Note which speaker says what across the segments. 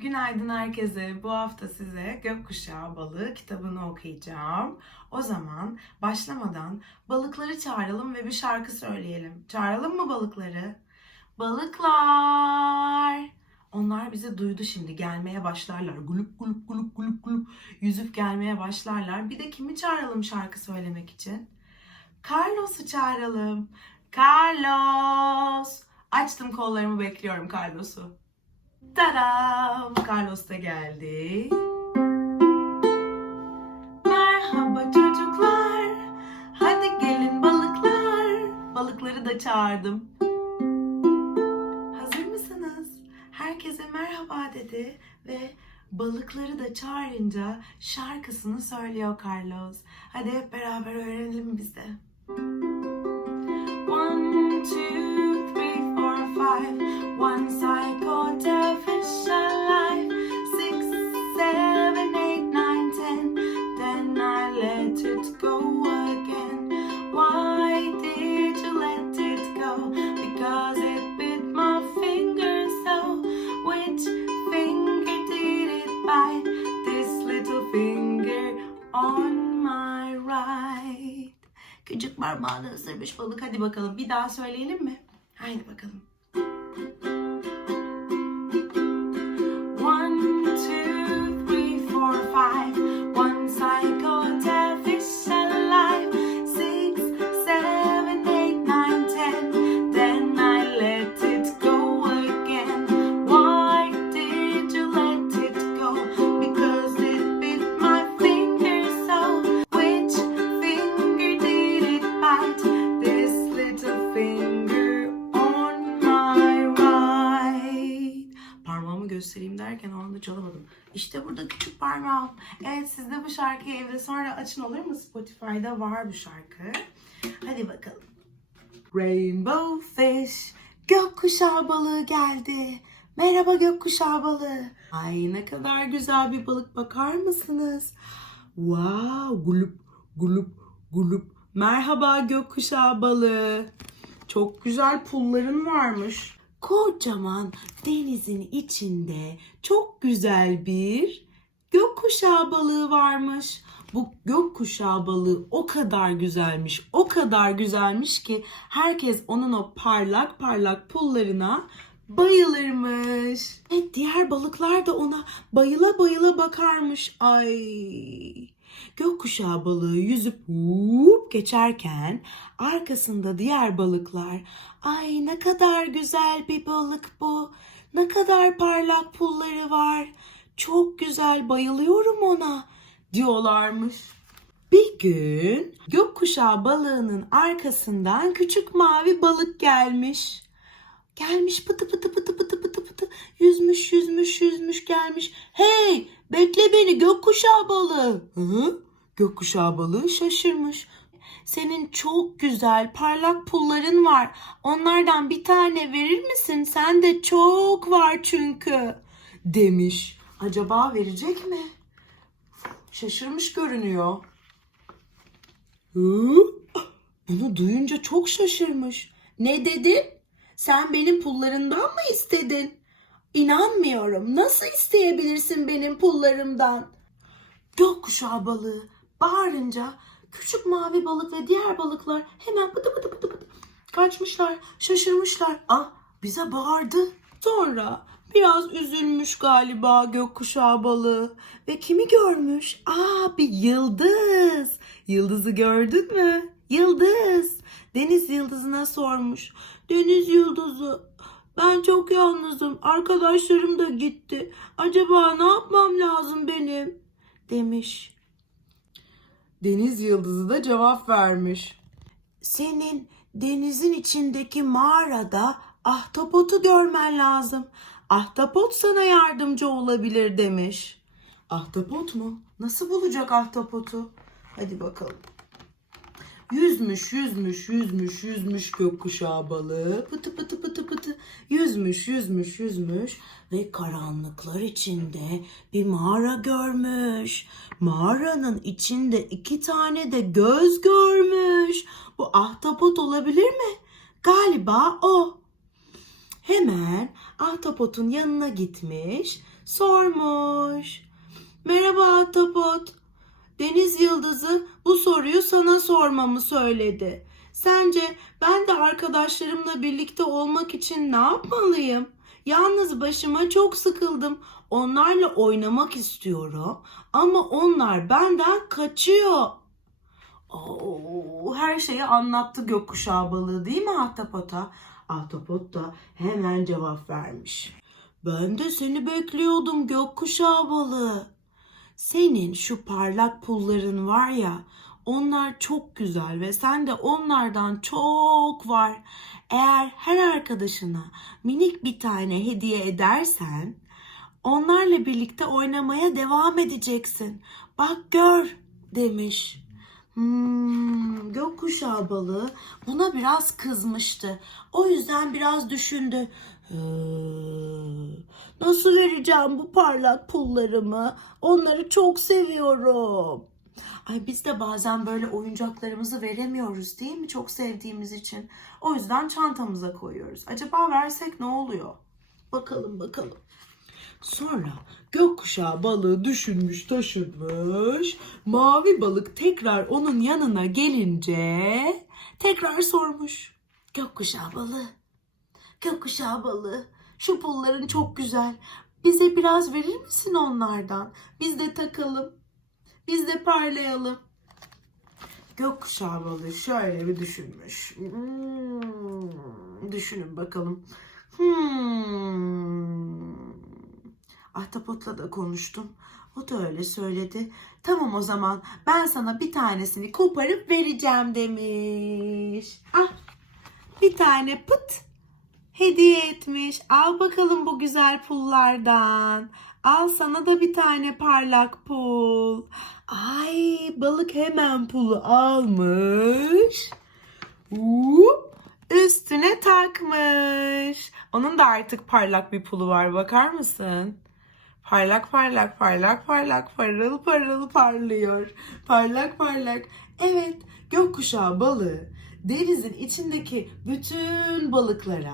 Speaker 1: Günaydın herkese. Bu hafta size Gökkuşağı Balığı kitabını okuyacağım. O zaman başlamadan balıkları çağıralım ve bir şarkı söyleyelim. Çağıralım mı balıkları? Balıklar! Onlar bizi duydu şimdi. Gelmeye başlarlar. Gulup gulup gulup gulup gulup yüzüp gelmeye başlarlar. Bir de kimi çağıralım şarkı söylemek için? Carlos'u çağıralım. Carlos! Açtım kollarımı bekliyorum Carlos'u. Tadam! Carlos da geldi. Merhaba çocuklar. Hadi gelin balıklar. Balıkları da çağırdım. Hazır mısınız? Herkese merhaba dedi ve balıkları da çağırınca şarkısını söylüyor Carlos. Hadi hep beraber öğrenelim biz de. One, two, five. Once I caught a fish alive. Six, seven, eight, nine, ten. Then I let it go again. Why did you let it go? Because it bit my finger so. Which finger did it bite? This little finger on my right. Küçük parmağını ısırmış balık. Hadi bakalım bir daha söyleyelim mi? Haydi bakalım. Parmağım. Evet siz de bu şarkıyı evde sonra açın olur mu? Spotify'da var bu şarkı. Hadi bakalım. Rainbow fish, gökkuşağı balığı geldi. Merhaba gökkuşağı balığı. Ay ne kadar güzel bir balık bakar mısınız? Wow, gulup gulup gulup. Merhaba gökkuşağı balığı. Çok güzel pulların varmış. Kocaman denizin içinde çok güzel bir gökkuşağı balığı varmış. Bu gökkuşağı balığı o kadar güzelmiş, o kadar güzelmiş ki herkes onun o parlak parlak pullarına bayılırmış. Evet diğer balıklar da ona bayıla bayıla bakarmış. Ay. Gökkuşağı balığı yüzüp vup geçerken arkasında diğer balıklar ay ne kadar güzel bir balık bu. Ne kadar parlak pulları var. Çok güzel bayılıyorum ona diyorlarmış. Bir gün gökkuşağı balığının arkasından küçük mavi balık gelmiş. Gelmiş pıtı pıtı pıtı pıtı pıtı pıtı yüzmüş yüzmüş yüzmüş gelmiş. Hey bekle beni gökkuşağı balığı. Hı? Gökkuşağı balığı şaşırmış. Senin çok güzel parlak pulların var. Onlardan bir tane verir misin? Sende çok var çünkü. Demiş. Acaba verecek mi? Şaşırmış görünüyor. Bunu duyunca çok şaşırmış. Ne dedin? Sen benim pullarımdan mı istedin? İnanmıyorum. Nasıl isteyebilirsin benim pullarımdan? Gökkuşağı balığı bağırınca küçük mavi balık ve diğer balıklar hemen pıtı pıtı pıtı pıtı kaçmışlar, şaşırmışlar. Ah bize bağırdı. Sonra biraz üzülmüş galiba gökkuşağı balığı ve kimi görmüş? Aa bir yıldız. Yıldızı gördün mü? Yıldız. Deniz yıldızına sormuş. Deniz yıldızı ben çok yalnızım. Arkadaşlarım da gitti. Acaba ne yapmam lazım benim? Demiş. Deniz yıldızı da cevap vermiş. Senin denizin içindeki mağarada ahtapotu görmen lazım. Ahtapot sana yardımcı olabilir demiş. Ahtapot mu? Nasıl bulacak ahtapotu? Hadi bakalım. Yüzmüş, yüzmüş, yüzmüş, yüzmüş gökkuşağı balığı. Pıtı pıtı pıtı pıtı. Yüzmüş, yüzmüş, yüzmüş. Ve karanlıklar içinde bir mağara görmüş. Mağaranın içinde iki tane de göz görmüş. Bu ahtapot olabilir mi? Galiba o. Hemen ahtapotun yanına gitmiş. sormuş. Merhaba Ahtapot. Deniz Yıldızı bu soruyu sana sormamı söyledi. Sence ben de arkadaşlarımla birlikte olmak için ne yapmalıyım? Yalnız başıma çok sıkıldım. Onlarla oynamak istiyorum ama onlar benden kaçıyor. Oo, her şeyi anlattı gökkuşağı balığı değil mi Ahtapot'a? Ahtapot da hemen cevap vermiş. Ben de seni bekliyordum gökkuşağı balığı. Senin şu parlak pulların var ya, onlar çok güzel ve sen de onlardan çok var. Eğer her arkadaşına minik bir tane hediye edersen, onlarla birlikte oynamaya devam edeceksin. Bak gör demiş. Hmm, gökkuşağı balığı buna biraz kızmıştı. O yüzden biraz düşündü. Nasıl vereceğim bu parlak pullarımı? Onları çok seviyorum. Ay biz de bazen böyle oyuncaklarımızı veremiyoruz değil mi? Çok sevdiğimiz için. O yüzden çantamıza koyuyoruz. Acaba versek ne oluyor? Bakalım bakalım. Sonra gökkuşağı balığı düşünmüş taşınmış. Mavi balık tekrar onun yanına gelince tekrar sormuş. Gökkuşağı balığı, gökkuşağı balığı şu pulların çok güzel. Bize biraz verir misin onlardan? Biz de takalım. Biz de parlayalım. Gökkuşağı balığı şöyle bir düşünmüş. Hmm, düşünün bakalım. Hmm. Ahtapot'la da konuştum. O da öyle söyledi. Tamam o zaman ben sana bir tanesini koparıp vereceğim demiş. Ah bir tane pıt hediye etmiş. Al bakalım bu güzel pullardan. Al sana da bir tane parlak pul. Ay balık hemen pulu almış. Hop, üstüne takmış. Onun da artık parlak bir pulu var bakar mısın? Parlak parlak parlak parlak parıl parıl parlıyor. Parlak parlak. Evet gökkuşağı balığı denizin içindeki bütün balıklara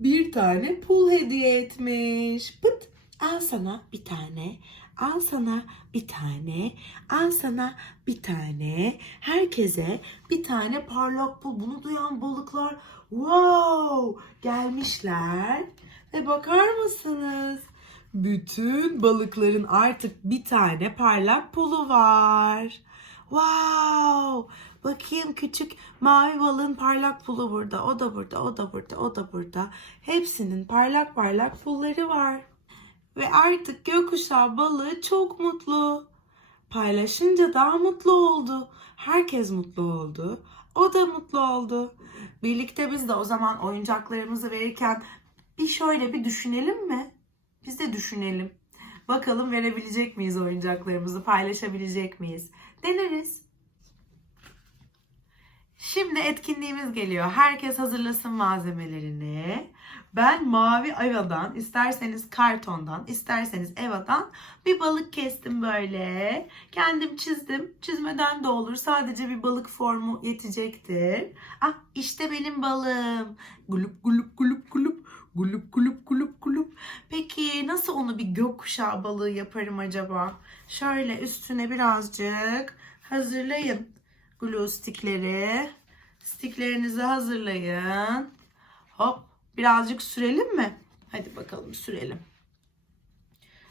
Speaker 1: bir tane pul hediye etmiş. Pıt al sana bir tane. Al sana bir tane. Al sana bir tane. Herkese bir tane parlak pul. Bunu duyan balıklar wow gelmişler. Ve bakar mısınız? Bütün balıkların artık bir tane parlak pulu var. Wow! Bakayım küçük mavi balığın parlak pulu burada. O da burada, o da burada, o da burada. Hepsinin parlak parlak pulları var. Ve artık gökkuşağı balığı çok mutlu. Paylaşınca daha mutlu oldu. Herkes mutlu oldu. O da mutlu oldu. Birlikte biz de o zaman oyuncaklarımızı verirken bir şöyle bir düşünelim mi? Biz de düşünelim. Bakalım verebilecek miyiz oyuncaklarımızı, paylaşabilecek miyiz? Deneriz. Şimdi etkinliğimiz geliyor. Herkes hazırlasın malzemelerini. Ben mavi evadan, isterseniz kartondan, isterseniz evadan bir balık kestim böyle. Kendim çizdim. Çizmeden de olur. Sadece bir balık formu yetecektir. Ah işte benim balığım. Gulup gulup gulup gulup. Gulup gulup gulup gulup. Peki nasıl onu bir gökkuşağı balığı yaparım acaba? Şöyle üstüne birazcık hazırlayın glue stickleri. Sticklerinizi hazırlayın. Hop birazcık sürelim mi? Hadi bakalım sürelim.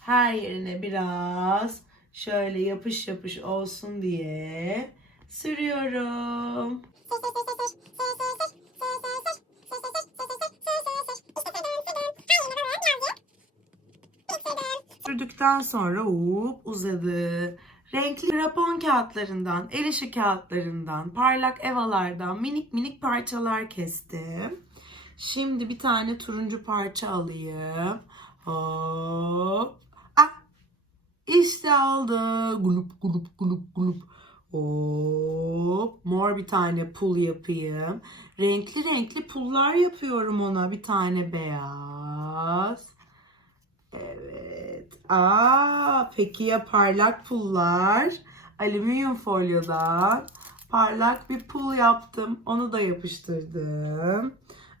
Speaker 1: Her yerine biraz şöyle yapış yapış olsun diye sürüyorum. Sürdükten sonra hop uzadı. Renkli krapon kağıtlarından, el işi kağıtlarından, parlak evalardan minik minik parçalar kestim. Şimdi bir tane turuncu parça alayım. Hop. Ah. İşte aldı. Gulup gulup gulup gulup. Hop. Mor bir tane pul yapayım. Renkli renkli pullar yapıyorum ona. Bir tane beyaz. Evet. Aa, peki ya parlak pullar? Alüminyum folyodan parlak bir pul yaptım. Onu da yapıştırdım.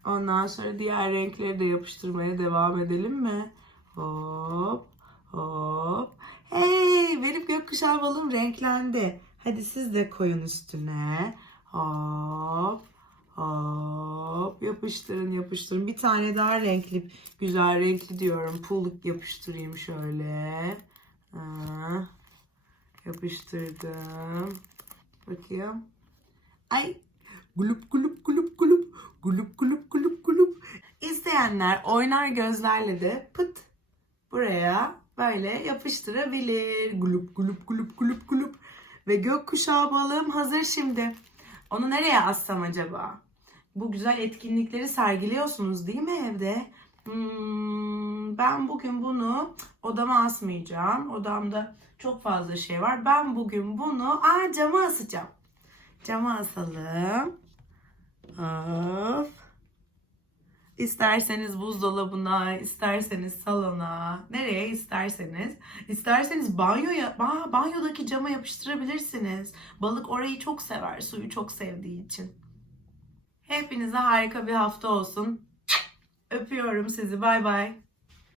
Speaker 1: Ondan sonra diğer renkleri de yapıştırmaya devam edelim mi? Hop hop. Hey benim gökkuşağı balım renklendi. Hadi siz de koyun üstüne. Hop Hop. Yapıştırın yapıştırın. Bir tane daha renkli, güzel renkli diyorum. Pul yapıştırayım şöyle. Ha. Yapıştırdım. Bakayım. Ay. Gulup gulup gulup gulup. Gulup gulup gulup gulup. İsteyenler oynar gözlerle de pıt buraya böyle yapıştırabilir. Gulup gulup gulup gulup gulup. Ve gökkuşağı balığım hazır şimdi. Onu nereye assam acaba? Bu güzel etkinlikleri sergiliyorsunuz değil mi evde? Hmm, ben bugün bunu odama asmayacağım. Odamda çok fazla şey var. Ben bugün bunu aa, cama asacağım. Cama asalım. Of. İsterseniz buzdolabına, isterseniz salona, nereye isterseniz. İsterseniz banyoya, ba- banyodaki cama yapıştırabilirsiniz. Balık orayı çok sever, suyu çok sevdiği için. Hepinize harika bir hafta olsun. Öpüyorum sizi. Bay bay.